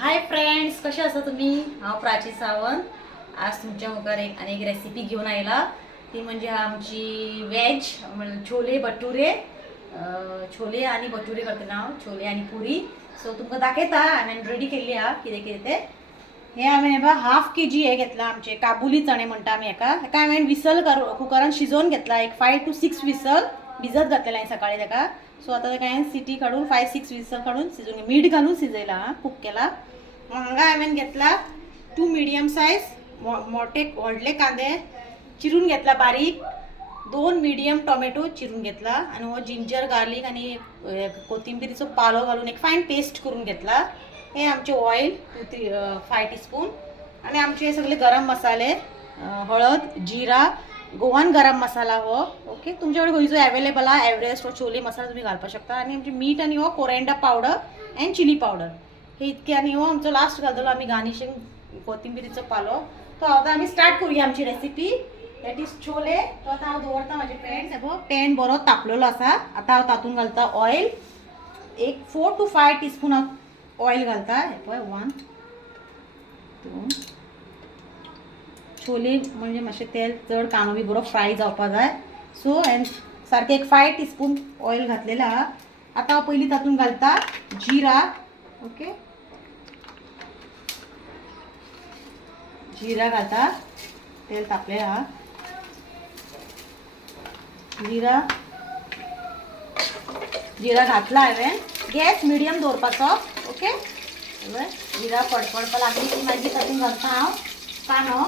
Hi friends, कसे आसा तुम्ही? हांव प्राची सावंत. आज तुमच्या मुखार एक रेसिपी घेऊन आयला. ती म्हणजे आमची वेज छोले भटुरे. छोले आणि भटुरे करते हांव, छोले आणि पुरी. सो तुमकां दाखयता हांवें रेडी केल्ली आहा कितें कितें तें. हे हांवें बा हाफ kg हे घेतला, आमचे काबुली चणे म्हणटा आमी हेका. हांवें विसल कुकरान शिजोवन घेतला. एक 5 to 6 विसल भिजत घातलेले हांवें सकाळी ताका. सो आता हांवें सिटी काढून 5-6 विसल काढून शिजोवन मीठ घालून शिजयला, कुक केला. हांगा हांवें घेतला 2 मिडियम सायज व्हडले कांदे चिरून घेतला बारीक. 2 मिडियम टोमॅटो चिरून घेतला आणि हो जिंजर गार्लिक आणि कोथिंबीरीचो पालो घालून एक फायन पेस्ट करून घेतला. हे आमचे ऑइल 5 टीस्पून आणि आमचे हे सगळे गरम मसाले, हळद, जिरा, गोवन गरम मसाला हो. ओके, तुमच्याकडे खंयचो अवेलेबल आहे एव्हरेस्ट व छोले मसाला तुम्ही घालपाक शकता. आणि आमचे मीठ आणि हो coriander powder and chilli powder हे इतके. आणि हो आमचो लास्ट घालतलो आम्ही गार्निशिंग कोथिंबीरीचो पालो. तो आता आम्ही स्टार्ट करूया आमची रेसिपी. That is chole. तो आता हांव दवरता माझे फ्रेंड्स. हे पॅन बरो तापलेलो आसा. आता हांव तातून घालता ऑइल. एक 4 to 5 टीस्पून ऑइल घालता. हे पळय 1 2. छोले म्हणजे मातशें तेल चड कांदो बी बरो फ्राय जावपाक जाय. सो हांवें सारकें एक 5 टीस्पून ऑइल घातलेला आहा. आता हांव पयलीं तातून घालता जिरा. ओके, जिरा घालता. तेल तापलें आहा. जिरा घातला हांवें. गॅस मिडियम दवरपाचो. ओके, जिरा फडफडपाक लागली की मागीर तातून घालता हांव कांदो.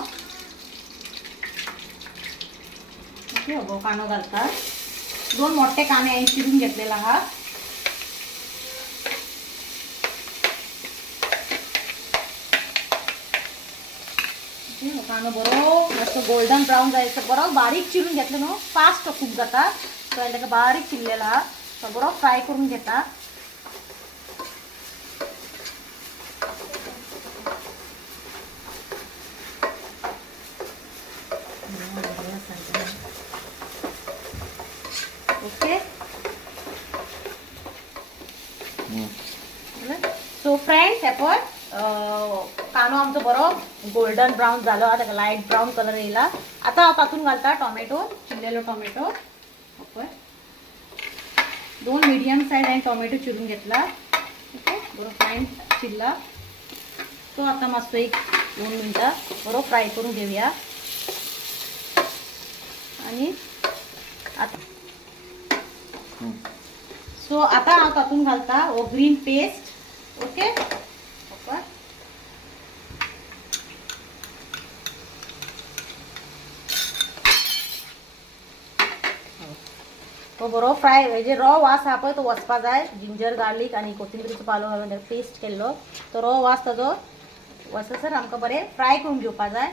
ओके, हो कांदो घालता. 2 मोठे कांदे हांवें चिरून घेतलेला आहा. कांदो बरो मातसो गोल्डन ब्रावन जायसर बरो बारीक चिरून घेतलो न्हू, फास्ट खूब जाता. सो हांवें ताका बारीक चिरलेला आहा. तो बरो फ्राय करून घेता. ओके, सो फ्रेंड्स हे पळय कांदो आमचो बरो गोल्डन ब्रावन जालो. ताका लायट ब्रावन कलर येयला. आता हांव तातून घालता टोमॅटो, चिरलेलो टोमॅटो. पळय 2 मिडियम सायज हांवें टोमॅटो चिरून घेतला. ओके, बरो फायन चिरला. तो आता मातसो एक 2 मिनटां बरो फ्राय करून घेवया. आणि सो आता हांव तातून घालता हो ग्रीन पेस्ट. ओके, तो बरो फ्राय हेजे रॉ वास आहा पळय तो वचपा जाय. जिंजर गार्लिक आणि कोथिंबीरीचो पालो घालून पेस्ट केल्लो तो रॉ वास ताजो वचसर आमकां बरें फ्राय करून घेवपा जाय.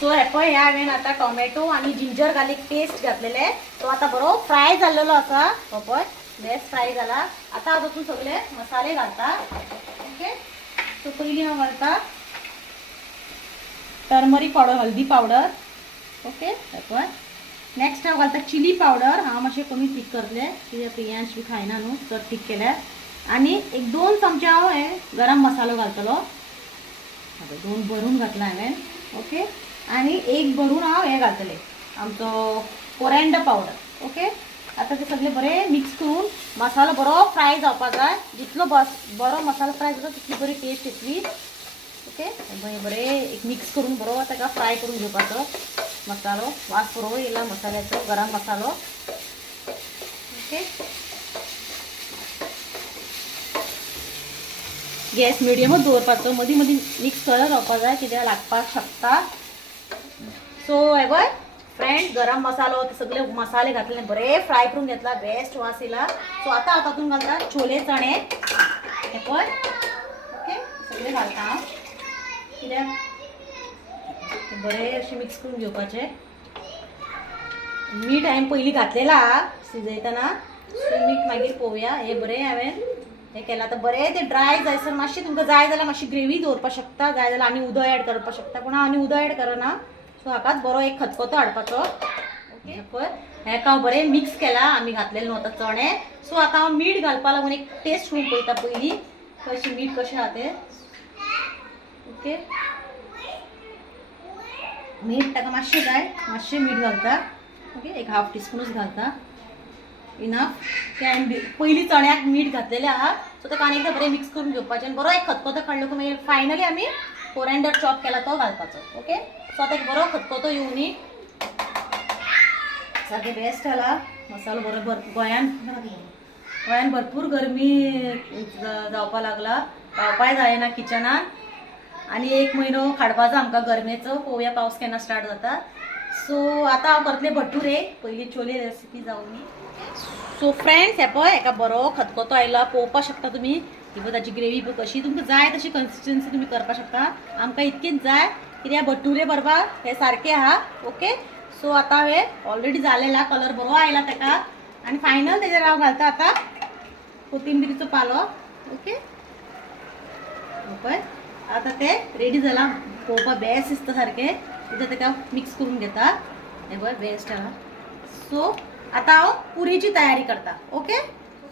सो हे पळय हांवें आतां टोमॅटो आणि जिंजर गार्लिक पेस्ट घातलेले. तो आता बरो फ्राय जाल्लेलो आसा. हो पळय बेस्ट फ्राय जाला. आता हांव तातूंत सगळे मसाले घालता. ओके, सो पयलीं हांव घालता टर्मरीक पावडर, हल्दी पावडर. ओके, हे पळय. नेक्स्ट हांव घालता चिली पावडर. हांव मातशें कमी तीख करतलें कित्याक प्रियांश बी खायना न्हू चड तीख केल्यार. आणि एक 2 चमचे हांव हे गरम मसालो घालतलो. 2 भरून घातला हांवें. ओके, आणि 1 भरून हांव हे घालतले आमचो कोरिएंडर पावडर. ओके, आता ते सगळे बरे मिक्स करून मसालो बरो फ्राय जावपाक जाय. जितलो बरो मसालो फ्राय जाता तितली बरी टेस्ट येतली. ओके, बरे एक मिक्स करून बरो ताका फ्राय करून घेवपाचो मसालो. वास बरो येयला मसाल्याचो, गरम मसालो. ओके, गॅस मिडियमच दवरपाचो. मदीं मदीं मिक्स करत रावपाक जाय कित्याक लागपाक शकता. सो हे पळय फ्रेंड्स, गरम मसालो ते सगळे मसाले घातले बरे फ्राय करून घेतला. बेस्ट वास येयला. सो आता हांव तातून घालता छोले चणे. हे पळय. ओके, सगळे घालता हांव कित्याक बरे अशें मिक्स करून घेवपाचे. मीठ हांवें पयलीं घातलेला शिजयतना. सो मीठ मागीर पळोवया. हे बरें हांवें हे केला तर बरें ते ड्राय जायसर मातशें तुमकां जाय जाल्यार मातशी ग्रेवी दवरपाक शकता, जाय जाल्यार आनी उदक ऍड करपाक शकता, पूण हांव आनी उदक ऍड करना. सो हाकाच बरो एक खतखतो हाडपाचो. ओके पळय हेका हांव बरें मिक्स केला, आमी घातलेले न्हू आतां चणे. सो आतां हांव मीठ घालपा लागून एक टेस्ट करून पळयता पयलीं कशें मीठ कशें आहा तें. ओके मीठ ताका मातशें जाय, मातशें मीठ घालता. ओके एक हाफ टीस्पूनच घालता, इनफ. ते पयलीं चण्याक मीठ घातलेलें आहा, सो ताका आनी एकदा बरें मिक्स करून घेवपाचें आनी बरो एक खतखतो काडलो की मागीर फायनली आमी कोरिएंडर चॉप केला तो घालपाचो. ओके सो आतां एक बरो खतखतो येवनी सारकें बेस्ट जाला. मसालो बरोबर गोंयान भरपूर गरमी जावपा लागला, पावपाय जायना किचनान. आनी 1 म्हयनो काडपाचो आमकां गरमेचो, पळोवया पावस केन्ना स्टार्ट जाता. सो आतां हांव करतलें भटुरे. पयलीं छोले रेसिपी जावनी. सो फ्रेंड्स हे पळय हेका बरो खतखतो आयला, पळोवपाक शकता तुमी. ही पळय ताची ग्रेवी पळय कशी, तुमकां जाय तशी कन्सिस्टन्सी तुमी करपाक शकता. आमकां इतकीच जाय कित्याक भटुरे बरोबर हे सारके आहा. ओके सो आतां हे ऑलरेडी जालेला, कलर बरो आयला ताका. आनी फायनल तेजेर हांव घालता आतां कोथिंबिरीचो पालो. ओके पळय आतां ते रेडी जाला, पळोवपाक बेस्ट दिसता सारकें. इथे ताका मिक्स करून घेता. हे पळय बेस्ट आहा. सो आतां हांव पुरीची तयारी करता. ओके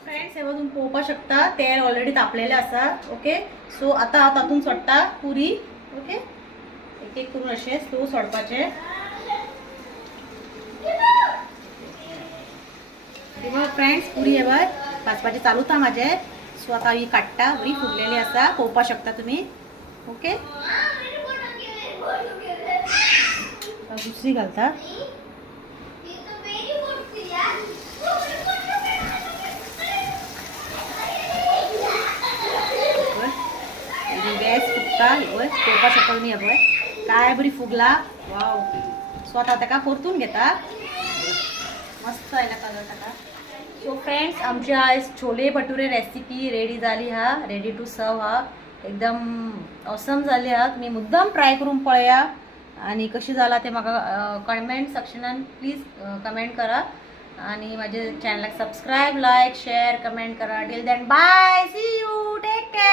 फ्रेंड्स हे तुम्ही पळोवपाक शकता तेल ऑलरेडी तापलेलें आसा. ओके सो आतां हांव तातूंत सोडटा पुरी. ओके एक एक करून अशें स्लो सोडपाचें. फ्रेंड्स पुरी हे पळय भाजपाचें चालू आसा म्हाजें. सो आतां ही काडटा, बरी फुगलेली आसा, पळोवपाक शकता तुमी. ओके दुसरी घालता. गॅस फुगता, पळोवपाक शकता तुमी. हे पळय काय बरी फुगला. वाव. सो आतां ताका परतून घेता. मस्त आयला कलर ताका. सो फ्रेंड्स आमची आयज छोले भटुरे रेसिपी रेडी जाली हा, रेडी टू सर्व हा. एकदम ऑसम जाली हा. तुम्ही मुद्दाम ट्राय करून पळया आणि कशी जाला ते म्हाका कमेंट सेक्शनान प्लीज कमेंट करा. आणि माझ्या चॅनलाक सबस्क्राईब, लाईक, शेअर, कमेंट करा. Till then bye, see you, take care.